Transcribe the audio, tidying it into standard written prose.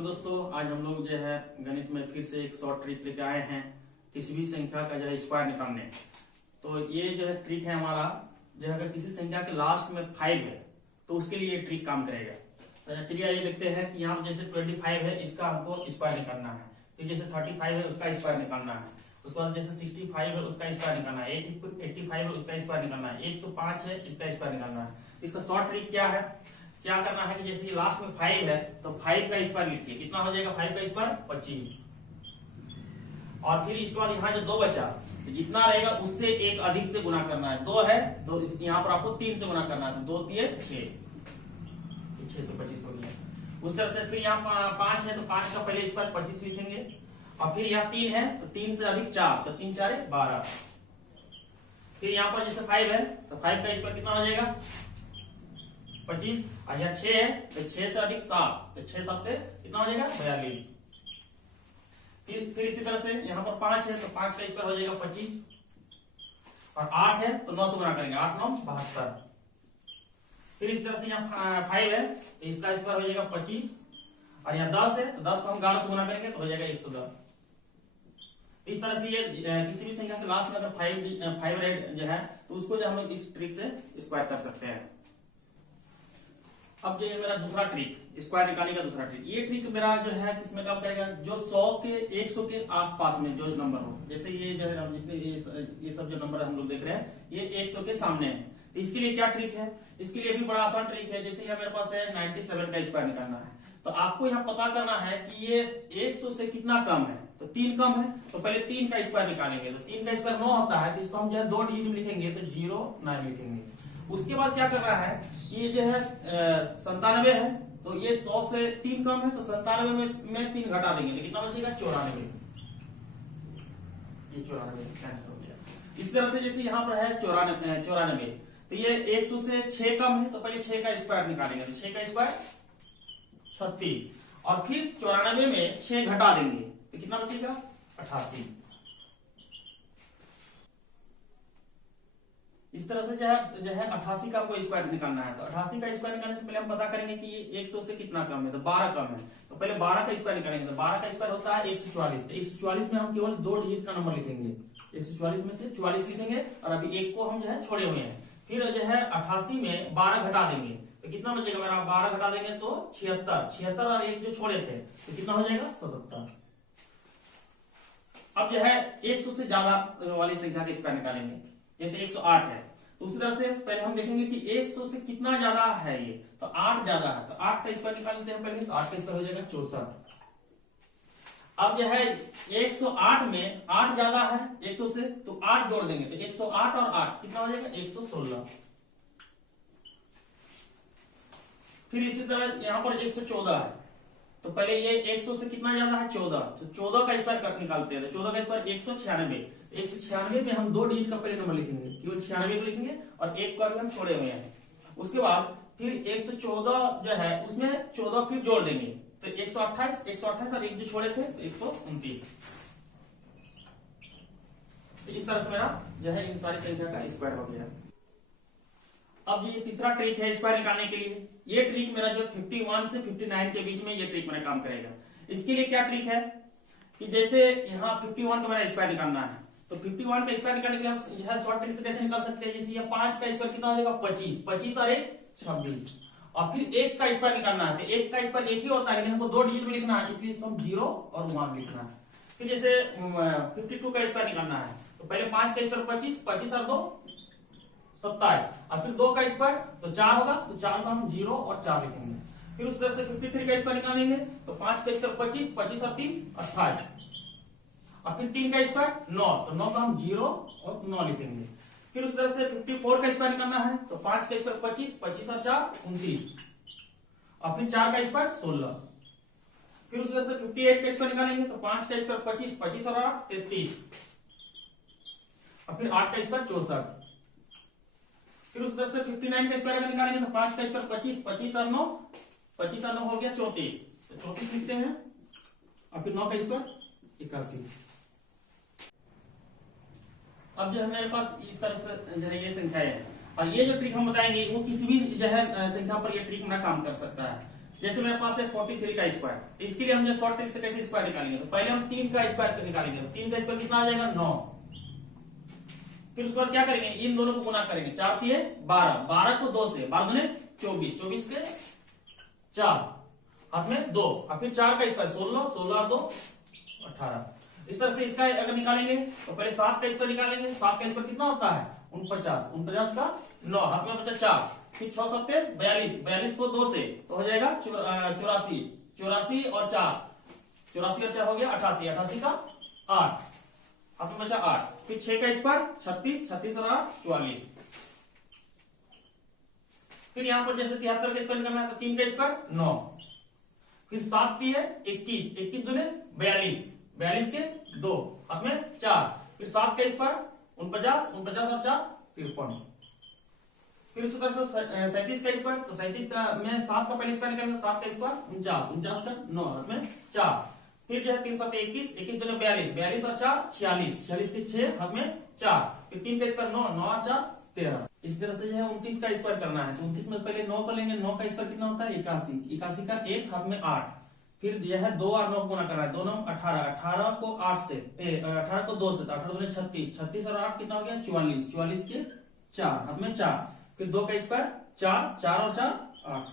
Hello दोस्तों, आज हम लोग जो है गणित में फिर से एक शॉर्ट ट्रिक लेके आए हैं किसी भी संख्या का जो है स्क्वायर निकालने। तो ये जो है ट्रिक है हमारा, जो है अगर किसी संख्या के लास्ट में 5 है तो उसके लिए ये ट्रिक काम करेगा। तो चलिए आइए देखते हैं कि यहाँ जैसे 25 है इसका हमको स्क्वायर निकालना है, फिर जैसे 35 है उसका स्क्वायर निकालना है, उसके बाद जैसे 65 है उसका स्क्वायर निकालना है, 85 है उसका स्क्वायर निकालना है, 105 है इसका स्क्वायर निकालना है। इसका शॉर्ट ट्रिक क्या है, क्या करना है कि जैसे ये लास्ट में 5 है तो 5 का स्क्वायर लिखिए, कितना हो जाएगा 5 का स्क्वायर 25। और फिर इसके बाद यहाँ जो 2 बचा तो जितना रहेगा उससे एक अधिक से गुना करना है। 2 है तो यहाँ पर आपको 3 से गुना करना है, तो 2 दिए 6 से 25 हो गया। उस तरह से फिर यहाँ 5 है तो 5 का पहले स्क्वायर 25 लिखेंगे, और फिर यहाँ 3 है तो 3 से अधिक 4 तो 3 4 12। फिर यहाँ पर जैसे 5 है तो 5 का स्क्वायर कितना हो जाएगा 25, और यहाँ 6 है तो 6 से अधिक 7 तो 6 7 कितना हो जाएगा 42। फिर इसी तरह से यहाँ पर 5 है तो 5 का स्क्वायर हो जाएगा 25, और 8 है तो 9 से गुना करेंगे, 8 9 72। फिर इस तरह से यहाँ 5 है तो इसका स्क्वायर हो जाएगा 25, और यहाँ 10 है तो 10 को हम 11 से गुना करेंगे तो हो जाएगा 110। इस तरह से ये किसी भी संख्या के लास्ट में अगर 5 जो है तो उसको जो हम इस ट्रिक से स्क्वायर कर सकते हैं। अब जो ये मेरा दूसरा ट्रिक, स्क्वायर निकालने का दूसरा ट्रिक, ये ट्रिक मेरा जो है किसमें काम करेगा, जो 100 के आसपास में जो नंबर हो, जैसे ये जो है हम जितने ये सब जो नंबर हम लोग देख रहे हैं ये 100 के सामने है। तो इसके लिए क्या ट्रिक है, इसके लिए भी बड़ा आसान ट्रिक है। जैसे मेरे पास है 97 का स्क्वायर निकालना है, तो आपको यहाँ पता करना है कि ये 100 से कितना कम है, तो 3 कम है तो पहले 3 का स्क्वायर निकालेंगे। तो 3 का स्क्वायर 9 होता है, तो इसको हम जो है 2 डिजिट में लिखेंगे तो 0 9 लिखेंगे। उसके बाद क्या करना है, ये जो है 97 है तो ये 100 से 3 कम है तो 97 में 3 घटा देंगे तो कितना बचेगा 94। ये 94 कैंसिल हो गया। इस तरह से जैसे यहाँ पर है 94 तो ये 100 से 6 कम है तो पहले 6 का स्क्वायर निकालेंगे, तो 6 का स्क्वायर 36, और फिर 94 में 6 घटा देंगे तो कितना बचेगा 88। इस तरह से जो है 88 का हमको स्क्वायर निकालना है। तो 88 का स्क्वायर निकालने से पहले हम पता करेंगे कि ये 100 से कितना कम है, तो 12 कम है, तो पहले 12 का स्क्वायर निकालेंगे। तो 12 का स्क्वायर होता है 144, तो 144 में हम केवल 2 डिजिट का नंबर लिखेंगे, 144 में से 44 लिखेंगे, और अभी 1 को हम जो है छोड़े हुए हैं। फिर जो है 88 में 12 घटा देंगे तो कितना बचेगा मेरा, 12 घटा देंगे तो 76 और 1 जो छोड़े थे तो कितना हो जाएगा 77। अब जो है 100 से ज्यादा वाली संख्या के स्क्वायर निकालेंगे, जैसे 108 है तो उसी तरह से पहले हम देखेंगे कि 100 से कितना ज्यादा है ये, तो 8 ज्यादा है तो 8 का स्क्वायर निकाल लेते हैं पहले, तो 8 का स्क्वायर हो जाएगा 64। अब जो है 108 में 8 ज्यादा है 100 से तो 8 जोड़ देंगे तो 108 और 8 कितना हो जाएगा 116। फिर इसी तरह यहाँ पर 114 है तो पहले ये 100 से कितना ज्यादा है 14, तो 14 का स्क्वायर निकालते हैं, तो 14 का स्क्वायर 196। 196 में हम 2 डिजिट का पहले नंबर लिखेंगे, केवल 96 को लिखेंगे और 1 को हम छोड़े हुए हैं। उसके बाद फिर 114 जो है उसमें 14 फिर जोड़ देंगे तो 128 और 1 जो छोड़े थे तो 129। तो इस तरह से मेरा जो है इन सारी संख्या का स्क्वायर हो गया। अब ये तीसरा ट्रिक है स्क्वायर निकालने के लिए। ये ट्रिक मेरा जो 51 से 59 के बीच में ये ट्रिक मेरा काम करेगा। इसके लिए क्या ट्रिक है कि जैसे यहाँ 51 का मेरा स्क्वायर निकालना है, तो 51 का स्क्वायर निकालने के लिए हम यह शॉर्ट ट्रिक से कैसे निकाल सकते हैं, जैसे ये 5 का स्क्वायर कितना हो जाएगा 25, 25 और 1 26, और फिर 1 का स्क्वायर निकालना है, तो 1 का स्क्वायर 1 ही होता है लेकिन हमको 2 डिजिट में लिखना है, इसलिए इसको हम 0 और 1 लिखना है। फिर जैसे 52 का स्क्वायर निकालना है तो पहले 5 का स्क्वायर 25, 25 और 2 27, और फिर 2 का स्क्वायर तो 4 होगा, तो 4 का हम 0 और 4 लिखेंगे। फिर उस तरह से 53 का स्क्वायर निकालेंगे तो 5 का स्क्वायर 25, 25 और 3 28, और फिर 3 का स्क्वायर 9, तो 9 का हम 0 और 9 लिखेंगे। फिर उस तरह से 54 का स्क्वायर निकालना है तो 5 का स्क्वायर 25, 25 और 4 29, और फिर 4 का स्क्वायर 16। फिर उस तरह से 58 का स्क्वायर निकालेंगे तो 5 का स्क्वायर 25, 25 और 8 33, और फिर 8 का स्क्वायर 64। फिर उस तरह से 59 का स्क्वायर निकालेंगे तो 5 का स्क्वायर 25, 25 और 9 हो गया 34, तो 34 लिखते हैं, और फिर 9 का स्क्वायर 81। अब जो है मेरे पास इस तरह से जो है ये संख्या है, और ये जो ट्रिक हम बताएंगे वो किसी भी जो है संख्या पर ये ट्रिक मेरा काम कर सकता है। जैसे मेरे पास है 43 का स्क्वायर, इसके लिए हम जो शॉर्ट ट्रिक से कैसे स्क्वायर निकालेंगे, तो पहले हम 3 का स्क्वायर निकालेंगे। 3 का स्क्वायर कितना आ जाएगा 9। फिर उसके बाद क्या करेंगे, इन दोनों को गुना करेंगे, 4 3 12, 12 को 2 से 12 दूने 24, 24 के 4 हाथ में 2, और फिर 4 का स्क्वायर 16, 16 2 18। इस तरह से इसका अगर निकालेंगे तो पहले 7 का स्क्वायर निकालेंगे। 7 का स्क्वायर कितना होता है 49, 49 का 9, हाथ में बचा 4, फिर 6 7 42, 42 को 2 से तो हो जाएगा 84, 84 और 4, 84 और 4 हो गया 88, 88 का 8, हाथ में बचा 8, फिर 6 का स्क्वायर 36, 36 और 8 44। फिर यहाँ पर जैसे 73 का स्क्वायर करना है तो 3 का स्क्वायर 9, फिर 7 3 है 21, 21 दूने 42, 42 के 2, हाथ में 4, फिर 7 का स्क्वायर 49, 49 और 4 53। फिर उसके बाद 37 का स्क्वायर, तो 37 का में 7 का पहले स्क्वायर निकालेंगे, 7 का स्क्वायर 49, 49 का 9, हाथ में 4, फिर जो है 3 7 21, 21 दूने 42, 42 और 4 46, 46 के 6, हाथ में 4, फिर 3 का स्क्वायर 9, 9 और 4 13। इस तरह से जो है 29 का स्क्वायर करना है, तो 29 में पहले 9 कर लेंगे, 9 का स्क्वायर कितना होता है 81, 81 का 1, हाथ में 8, फिर यह है 2 और 9 गुना करना है, 2 9 18, 18 को 8 से 18 को 2 से तो 18 दूने 36, 36 और 8 कितना हो गया 44, 44 के 4, हाथ में 4, फिर 2 का स्क्वायर 4, 4 और 4 8।